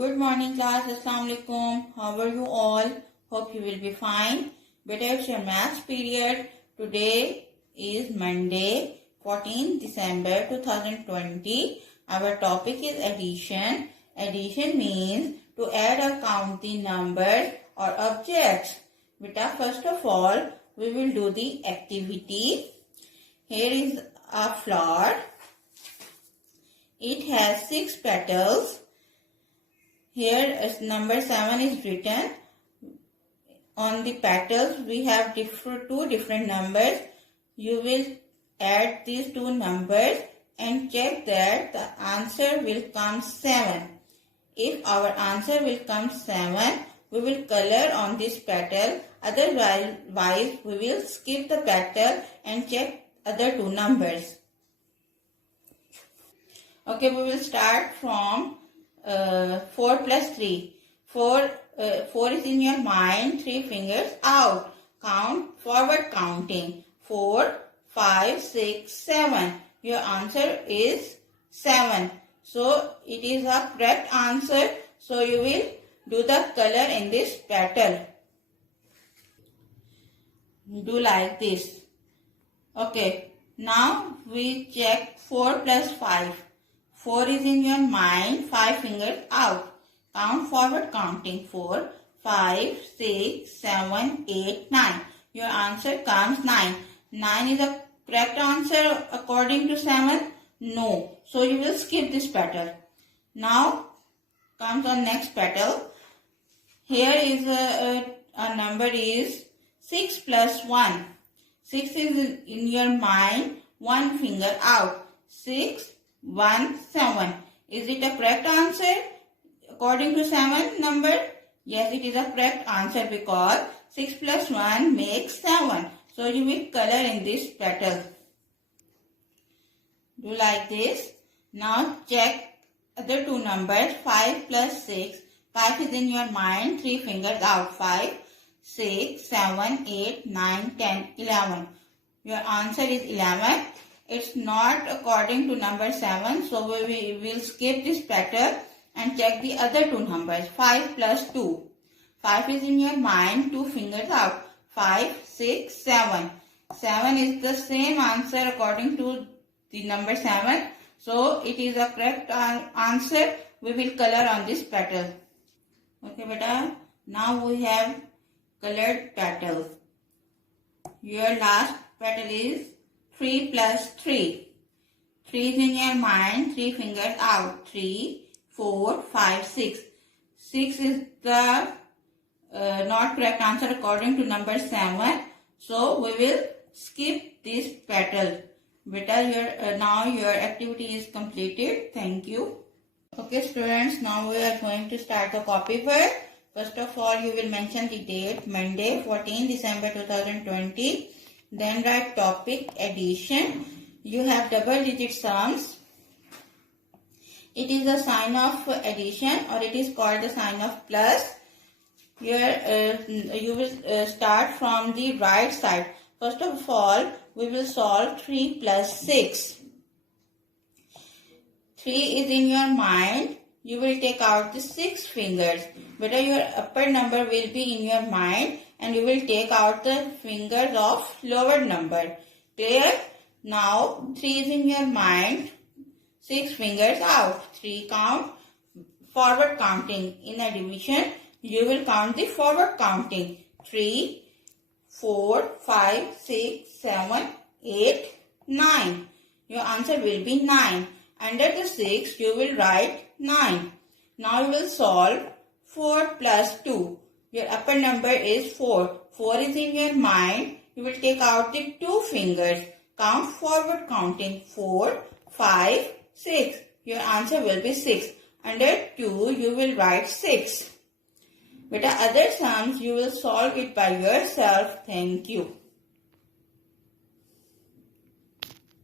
Good morning class. Assalamu alaikum. How are you all? Hope you will be fine. Beta, it's your maths period. Today is Monday, 14 December 2020. Our topic is addition. Addition means to add or count the numbers or objects. Beta, first of all, we will do the activity. Here is a flower. It has 6 petals. Here number 7 is written. On the petals we have two different numbers. You will add these two numbers and check that the answer will come 7. If our answer will come 7, we will color on this petal. Otherwise we will skip the petal and check other two numbers. Okay, we will start from 4 plus 3. 4 is in your mind, 3 fingers out. Count, forward counting. 4, 5, 6, 7. Your answer is 7. So, it is a correct answer. So, you will do the color in this petal. Do like this. Okay, now we check 4 plus 5. 4 is in your mind, 5 fingers out. Count, forward counting. 4, 5, 6, 7, 8, 9. Your answer comes 9. 9 is the correct answer according to 7? No. So you will skip this petal. Now comes on next petal. Here is a number is 6 plus 1. 6 is in your mind, 1 finger out. 6, 1, 7. Is it a correct answer according to 7 number? Yes, it is a correct answer because 6 plus 1 makes 7. So you will color in this petal. Do like this. Now check other two numbers. 5 plus 6. 5 is in your mind. 3 fingers out. 5, 6, 7, 8, 9, 10, 11. Your answer is 11. It's not according to number 7. So we will skip this petal and check the other two numbers. 5 plus 2. 5 is in your mind. 2 fingers out. 5, 6, 7. 7 is the same answer according to the number 7. So it is a correct answer. We will color on this petal. Okay, beta. Now we have colored petals. Your last petal is 3 plus 3. 3 is in your mind, 3 fingers out. 3, 4, 5, 6. 6 is the not correct answer according to number 7. So we will skip this petal. Beta, now your activity is completed. Thank you. Okay students, now we are going to start the copy work. First of all, you will mention the date, Monday, 14 December 2020. Then write topic, addition. You have double digit sums. It is a sign of addition or it is called the sign of plus. Here you will start from the right side. First of all, we will solve 3 plus 6. 3 is in your mind. You will take out the 6 fingers. But your upper number will be in your mind and you will take out the fingers of lower number. Clear? Now 3 is in your mind. 6 fingers out. 3 count. Forward counting. In a division, you will count the forward counting. 3, 4, 5, 6, 7, 8, 9. Your answer will be 9. Under the 6, you will write 9. Now you will solve 4 plus 2. Your upper number is 4. 4 is in your mind. You will take out the 2 fingers. Count forward counting. 4, 5, 6. Your answer will be 6. Under 2, you will write 6. But the other sums, you will solve it by yourself. Thank you.